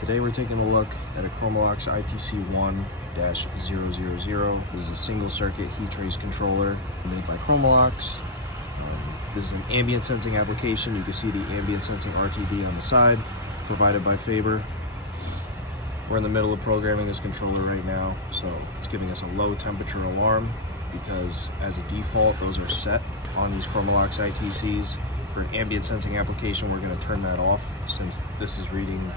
Today we're taking a look at a Chromalox ITC1-000. This is a single circuit heat trace controller made by Chromalox. This is an ambient sensing application. You can see the ambient sensing RTD on the side, provided by Faber. We're in the middle of programming this controller right now, so it's giving us a low temperature alarm because as a default, those are set on these Chromalox ITCs. For an ambient sensing application, we're going to turn that off since this is reading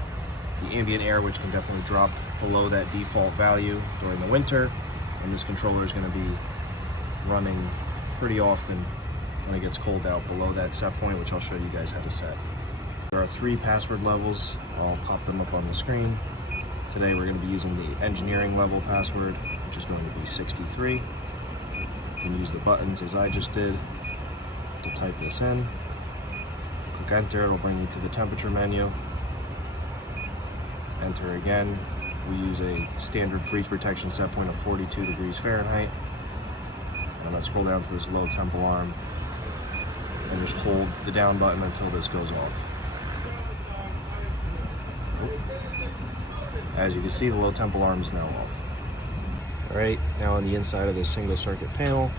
the ambient air, which can definitely drop below that default value during the winter, and this controller is going to be running pretty often when it gets cold out below that set point, which I'll show you guys how to set. There are 3 password levels. I'll pop them up on the screen. Today we're going to be using the engineering level password, which is going to be 63. You can use the buttons as I just did to type this in. Click enter, it'll bring you to the temperature menu. Enter again. We use a standard freeze protection set point of 42 degrees Fahrenheit. I'm going to scroll down to this low temp alarm and just hold the down button until this goes off. As you can see, the low temp alarm is now off. Alright, now on the inside of this single circuit panel,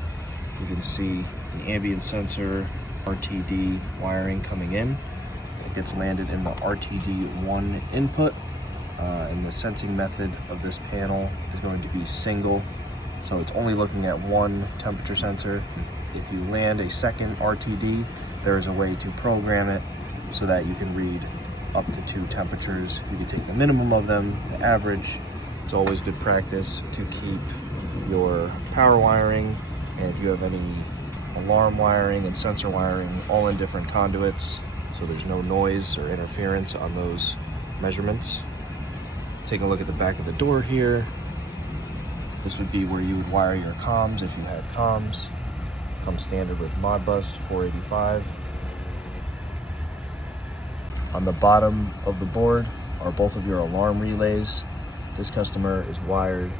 you can see the ambient sensor RTD wiring coming in. It gets landed in the RTD1 input. And the sensing method of this panel is going to be single, so it's only looking at one temperature sensor. If you land a second RTD, there is a way to program it so that you can read up to 2 temperatures. You can take the minimum of them, the average. It's always good practice to keep your power wiring, and if you have any alarm wiring and sensor wiring, all in different conduits, so there's no noise or interference on those measurements. Taking a look at the back of the door here, this would be where you would wire your comms if you had comms. Comes standard with Modbus 485. On the bottom of the board are both of your alarm relays. This customer is wired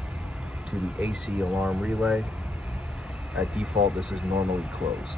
to the AC alarm relay. At default, this is normally closed.